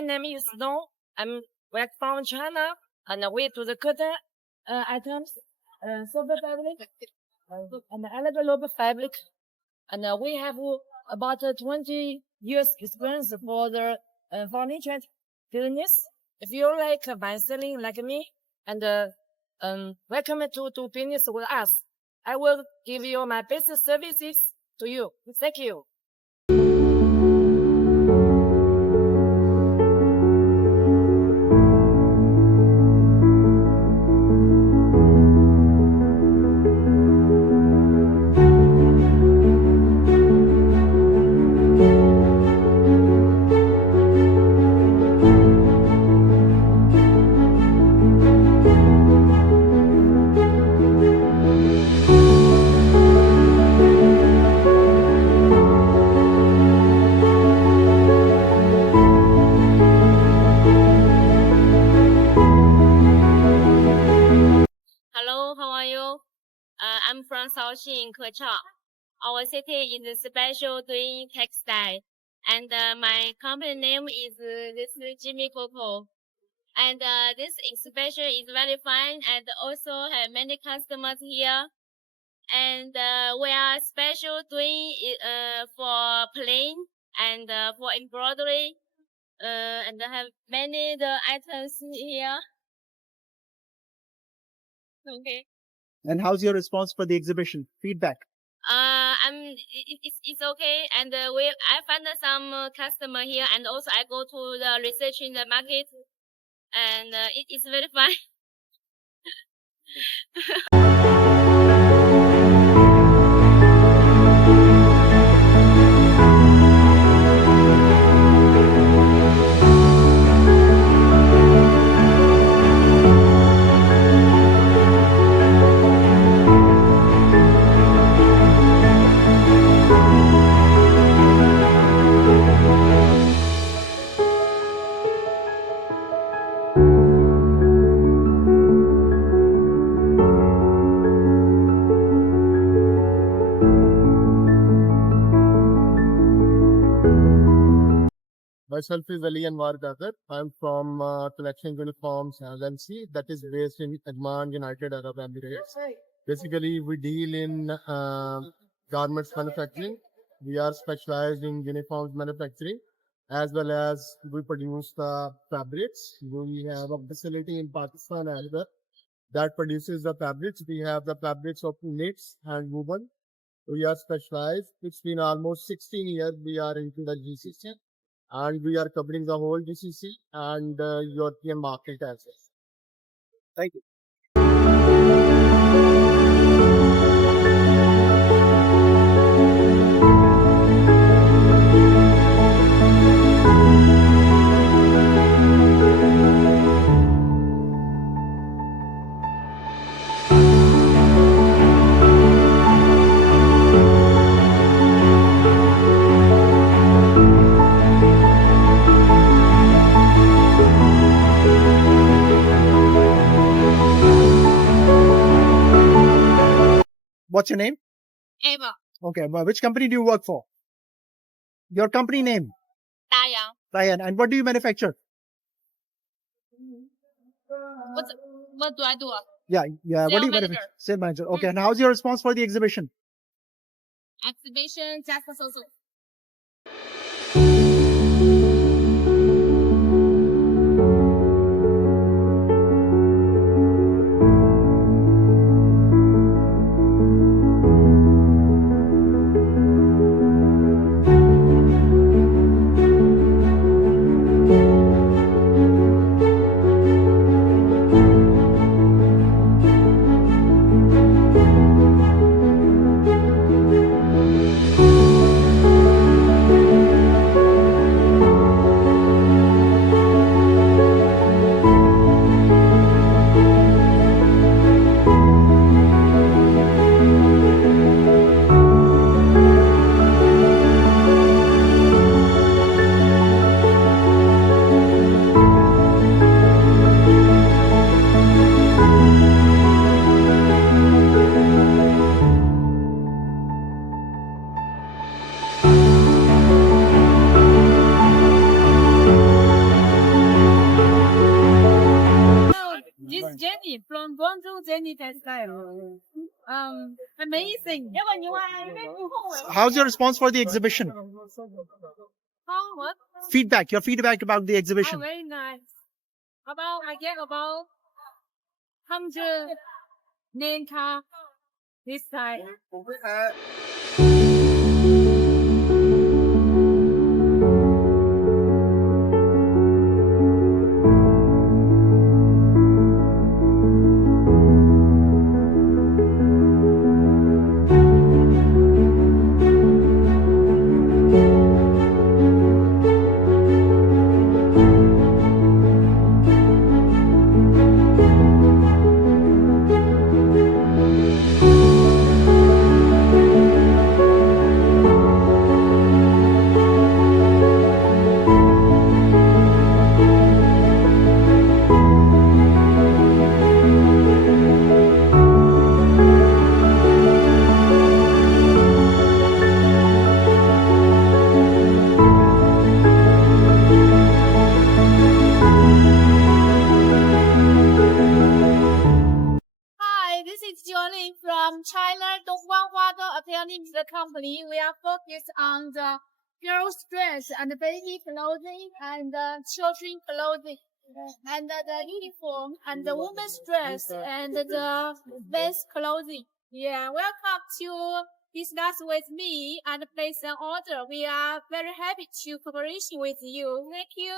my name is Dong. I'm back from China and we do the cotton items, soft fabric, and envelope fabric. And we have about 20 years experience for the furniture business. If you like selling like me, and welcome to do business with us. I will give you my best services to you. Thank you. Hello, how are you? I'm from Shaoxing, Kechao. Our city is special doing textile, and my company name is this Jimmy Coco. And this exhibition is very fun, and also have many customers here. And we are special doing for plain and for embroidery, and have many the items here. Okay. And how's your response for the exhibition? Feedback? It's okay, and I find some customer here, and also I go to the research in the market, and it's very fun. Myself is Ali Anwar Gazar. I'm from Collection Uniforms LLC that is based in Ajman, United Arab Emirates. Basically, we deal in garments manufacturing. We are specialized in uniforms manufacturing as well as we produce the fabrics. We have a facility in Pakistan as well that produces the fabrics. We have the fabrics of knits and woven. We are specialized. It's been almost 16 years we are into the GCC. And we are covering the whole GCC and European market as well. Thank you. What's your name? Ava, Okay, but which company do you work for? Your company name? Dayang. Ryan. And what do you manufacture? What do I do? Yeah. What do Sales you manager. manufacture? Sales manager. Okay, and how's your response for the exhibition? Exhibition just so. from Guangzhou Jenny Textile. Amazing. How's your response for the exhibition? How what? Feedback, your feedback about the Oh, exhibition. very nice. I get about 100 name card this time. Hi, this is Jolie from China Dongguanhua Apparel company. We are focused on the girls' dress and baby clothing and children clothing and the uniform and the women's dress and the men's clothing. Yeah, welcome to discuss with me and place an order. We are very happy to cooperation with you. Thank you.